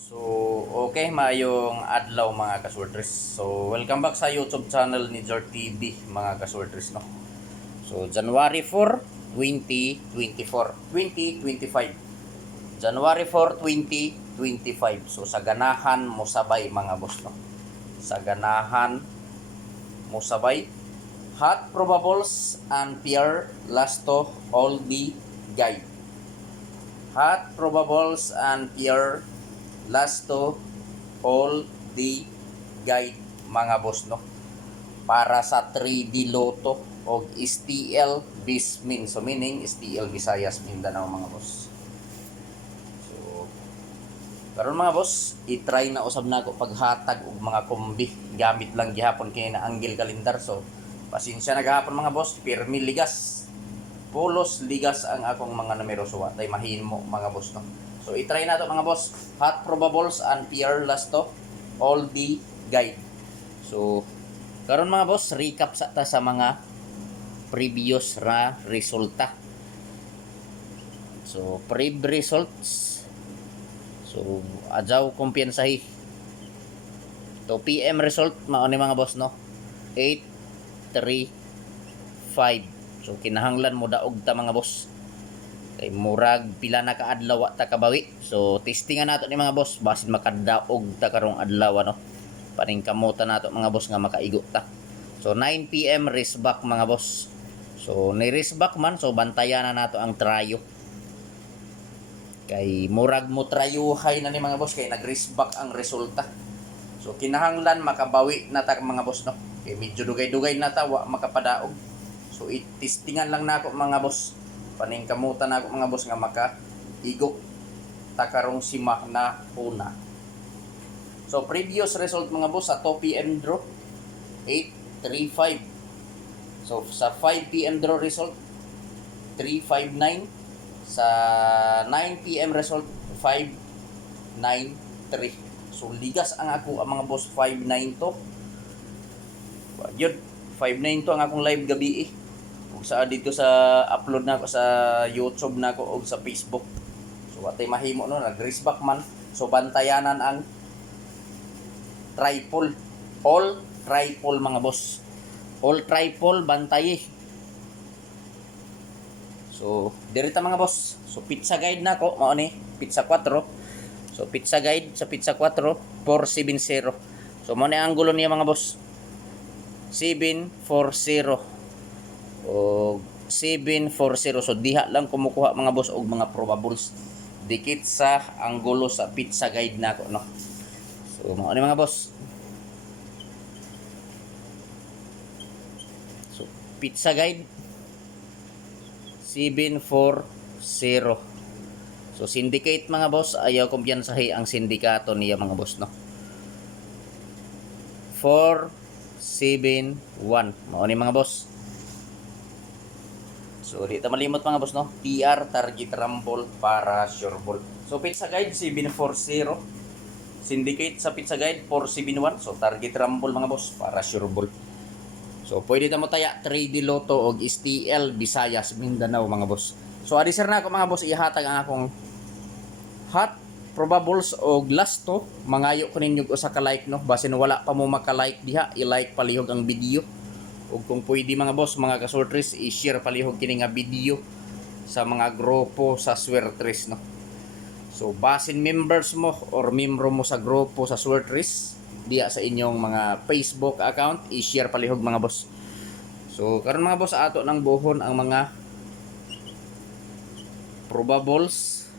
So, okay, mayong adlaw mga kasorters. So, welcome back sa YouTube channel ni Jor TV mga kasorters, no. So, January 4, 2024, 2025. January 4, 2025. So, sa ganahan mo sabay mga boss, no. Sa ganahan mo sabay. Hot probables and pure lasto all the guide. Hot probables and pure lasto all the guide mga boss, no, para sa 3D Lotto o STL Bismin. So meaning STL Visayas Mindanao mga boss. So karon mga boss, i-try na usab nako paghatag og mga kombi gamit lang gihapon kay na angle kalendar. So pasensya na gahapon mga boss, pirmi ligas, pulos ligas ang akong mga numero. So watay mahimo mga boss, no. So i-try na to mga boss. Hot probables and PR lasto all the guide. So karon mga boss, recap sa ta sa mga previous ra resulta. So pre results. So adjaw kumpiyansahi. To PM result mao ni mga boss, no. 8 3 5. So kinahanglan mo daog ta mga boss. Kay murag pila na kaadlaw ta kabawi. So testingan nato ni mga boss basin makadaog ta karong adlaw, no. Paningkamutan nato mga boss nga makaigo ta. So 9 PM race back mga boss. So ni race back man, so bantayan na nato ang trayo. Kay murag mo trayuhay na ni mga boss kay nag-race back ang resulta. So kinahanglan makabawi na ta mga boss, no. Kay medyo dugay-dugay na ta wa makapadaog. So itistingan lang nako mga boss. Paningkamutan ako mga boss nga makaigo takarong sima na una. So previous result mga boss sa 2 PM draw 835. So sa 5 PM draw result 359. Sa 9 PM result 593. So ligas ang ako ang mga boss 592. Yun 592 ang akong live gabi eh. Sa dito sa upload na ko sa YouTube na ko o sa Facebook. So watay mahimo, no, nag-race back man. So bantayanan ang triple, all triple mga boss. All triple bantay. So dirita mga boss. So pizza guide na ko mao ni pizza 4. So pizza guide sa pizza 4 470. So mao ni ang angulo niya mga boss. 740 o 740. So diha lang kumukuha mga boss og mga probables dikit sa anggulo sa pizza guide nako, no. So mao ni mga boss. So pizza guide 740. So syndicate mga boss, ayaw kumpiyansahi ang sindikato niya mga boss, no. 471 mao ni mga boss. So di ta malimot mga boss, no. TR target rumble para sure ball. So pizza guide 740. Syndicate sa pizza guide 471. So target rumble mga boss para sure ball. So pwede ta mo taya 3D Lotto og STL Visayas Mindanao mga boss. So adi sir na ako mga boss, ihatag ang akong hot probables og lasto. Mangayo ko ninyo usa ka like, no. Basin wala pa mo maka-like diha, i-like palihog ang video. Ug kung pwede mga boss, mga kasortres, i-share palihog kini nga video sa mga grupo sa Swertres, no. So basin members mo or membro mo sa grupo sa Swertres diya sa inyong mga Facebook account, i-share palihog mga boss. So karon mga boss, ato nang buhon ang mga probables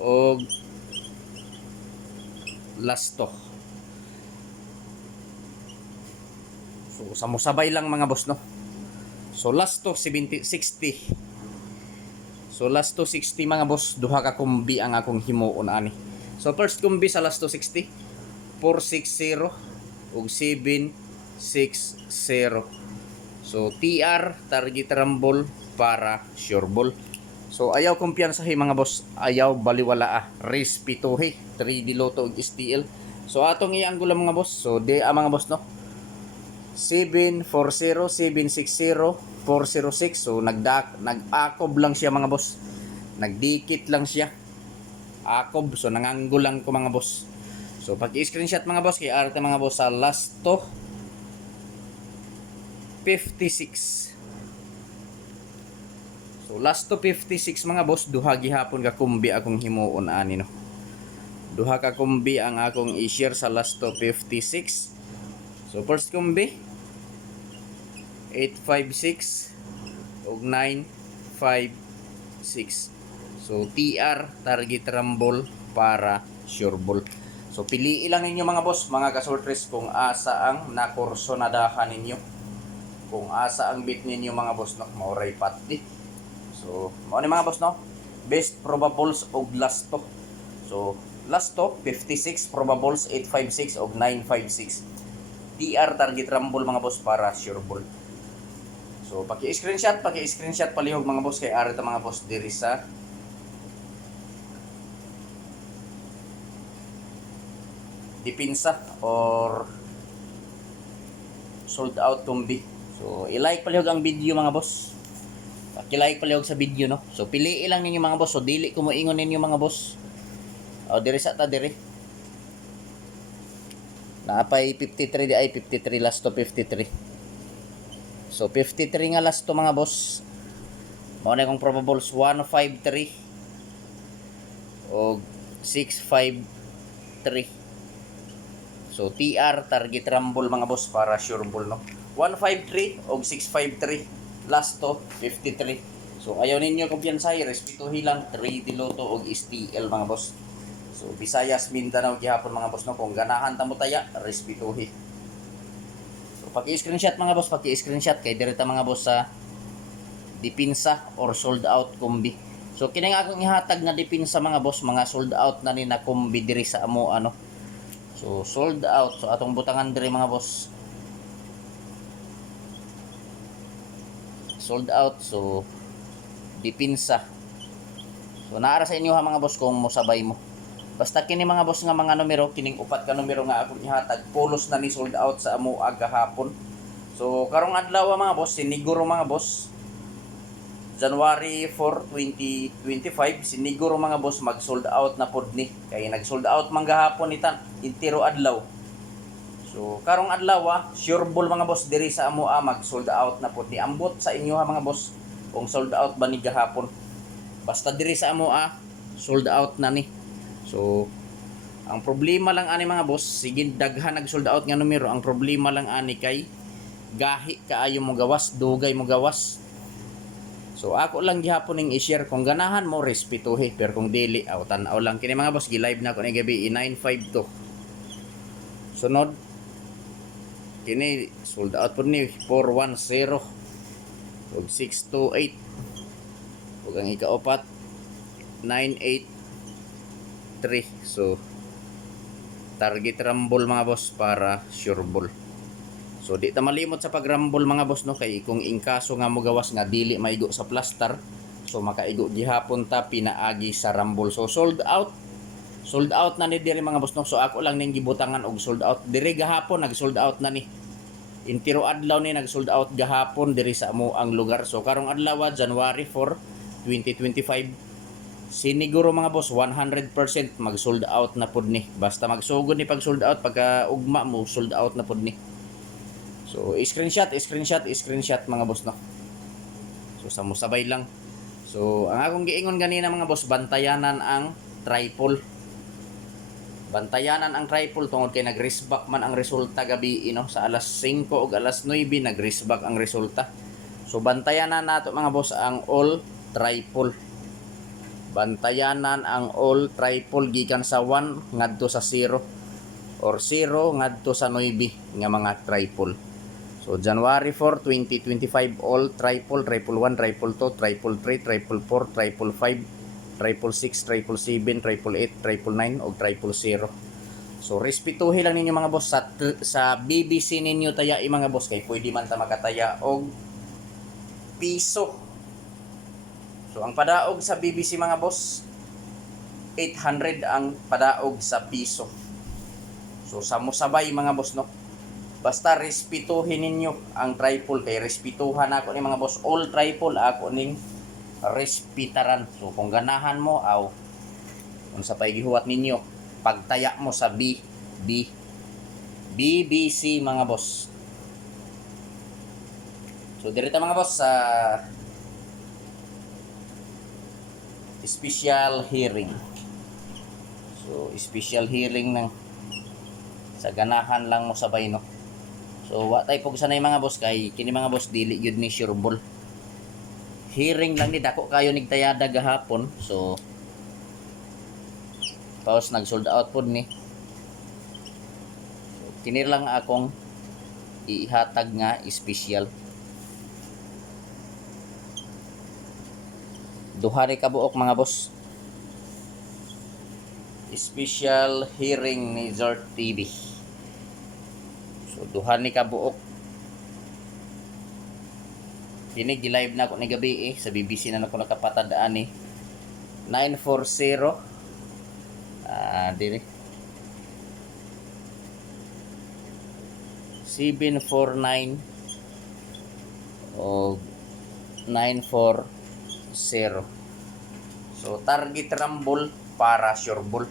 og lasto. So samusabay lang mga boss, no. So last to 60. So last to 60 mga boss, duha ka kumbi ang akong himuon ani. So first kumbi sa last to 60 460 ug 760. So TR target rumble para sure ball. So ayaw kumpiyansahi mga boss, ayaw baliwala respituhi 3D Lotto ug STL. So atong ianggulo mga boss. So di mga boss, no. 740, 760, 406. So nag-akob lang siya mga boss. Nagdikit lang siya. akob. So nanganggol lang ko mga boss. So pag i-screenshot mga boss kay arte mga boss sa last to 56. So last to 56 mga boss, duha gihapon ka kumbi akong himuon ani no. Duha ka kumbi ang akong i-share sa last to 56. So first kumbi 856 ug 956. So TR target rumble para sure ball. So pili lang ninyo mga boss, mga kasortres kung asa ang nakurso na dahan ninyo. Kung asa ang bit ninyo mga boss no, mauray pati. So, mao ni mga boss no, best probables og last to. So, last to 56, probables 856 og 956. TR target rumble mga boss para sure ball. So, paki-screenshot palihog mga boss kay ari ta mga boss diri sa dipinsa or sold out tumbi. So, i-like palihog ang video mga boss. Paki-like palihog sa video no. So, pili lang ninyo mga boss. So, dili ko mo ingon ninyo mga boss. O, diri sa ta diri. Naapay 53 di ay 53 last to 53. So 53 nga last to mga boss. Mao na kong probables 153 o 653. So TR target rumble mga boss para sure ball no. 153 o 653 last to 53. So ayaw ninyo kumpiyansay, respetuhi lang 3 diloto og STL mga boss. So Visayas, Mindanao gihapon mga boss no, kung ganahan ta mo taya, respetuhi. So paki-screenshot mga boss, paki-screenshot kay direta mga boss sa dipinsa or sold out kombi. So kining akong ihatag na dipinsa mga boss, mga sold out na ni na kombi diri sa amo ano. So sold out. So atong butangan diri mga boss. Sold out. So dipinsa. So naara sa inyo ha mga boss kung mosabay mo. Basta kini mga boss nga mga numero, kining upat ka numero nga akong ihatag, pulos na ni sold out sa amo agahapon. So karong adlaw mga boss, siniguro mga boss, January 4, 2025, siniguro mga boss mag sold out na pod ni. Kay nag sold out man gahapon itan, intiro adlaw. So karong adlaw, sure ball mga boss diri sa amo mag sold out na pod ni. Ambot sa inyo ha mga boss kung sold out ba ni gahapon. Basta diri sa amo sold out na ni. So, ang problema lang ani mga boss, sige daghan nag sold out nga numero, ang problema lang ani kay gahi kaayo mo gawas, dugay mo gawas. So, ako lang gihapon ning i-share kung ganahan mo respetuhi, pero kung dili tan-aw lang kini mga boss, gi-live na ko ni gabi 952. Sunod kini sold out po ni 410 ug 628 ug ang ikaapat 983. So target rumble mga boss para sure ball. So di ta malimot sa pag-rumble mga boss no, kay kung ingkaso nga mo gawas nga dili maigo sa plaster, so makaigo gihapon ta pinaagi sa rumble. So sold out na ni diri mga boss no. So ako lang ning gibutangan og sold out diri gahapon, nag sold out na ni. Intiro adlaw ni nag sold out gahapon diri sa amo ang lugar. So karong adlaw January 4, 2025, siniguro mga boss 100% mag sold out na pod ni. Basta magsugod ni pag sold out, pagka ugma mo sold out na pod ni. So screenshot mga boss no. So sabay lang. So ang akong giingon ganina mga boss, bantayanan ang triple. Bantayanan ang triple tungod kay nag-resback man ang resulta gabi sa alas 5 ug alas 9 nag-resback ang resulta. So bantayanan nato mga boss ang all triple. Bantayanan ang all triple gikan sa 1 ngadto sa 0 or 0 ngadto sa 9 nga mga triple. So January 4, 2025 all triple, triple 1, triple 2, triple 3, triple 4, triple 5, triple 6, triple 7, triple 8, triple 9 o triple 0. So respetuhin lang ninyo mga boss sa BBC ninyo taya mga boss, kay pwede man ta makataya og piso. So ang padaog sa BBC mga boss 800 ang padaog sa piso. So sabay mga boss no. Basta respetuhin ninyo ang triple, kay respetuhan ako ni mga boss all triple, ako ning respetaran. So kung ganahan mo Unsa pay gihuwat ninyo pagtaya mo sa BBC mga boss. So direta mga boss sa special hearing. So special hearing ng sa ganahan lang mo sabay no. So wa tay pog sanay mga boss kay kini mga boss dili gyud ni sureball. Hearing lang ni dako kayo nigtayada gahapon. So tapos nag-sold out pod ni. So, kini lang akong ihatag nga special. Duha ni kabuok mga boss. Special hearing ni Zort TV. So duha ni kabuok. Kini gi-live na ako ni gabi sa BBC na nako nakapatadaan ni 940 diri 749 o 940. So target rumble para sure ball.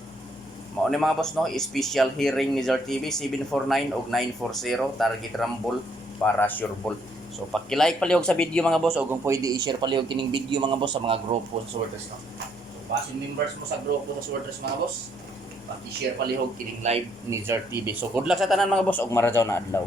Mao ni mga boss no, special hearing ni Zort TV 749 ug 940 target rumble para sure ball. So paki-like palihog sa video mga boss ug kung pwede i-share palihog kining video mga boss sa mga grupo sa Swortres no. So pasin members mo sa grupo sa Swortres mga boss. Paki-share palihog kining live ni Zort TV. So good luck sa tanan mga boss ug marajaw na adlaw.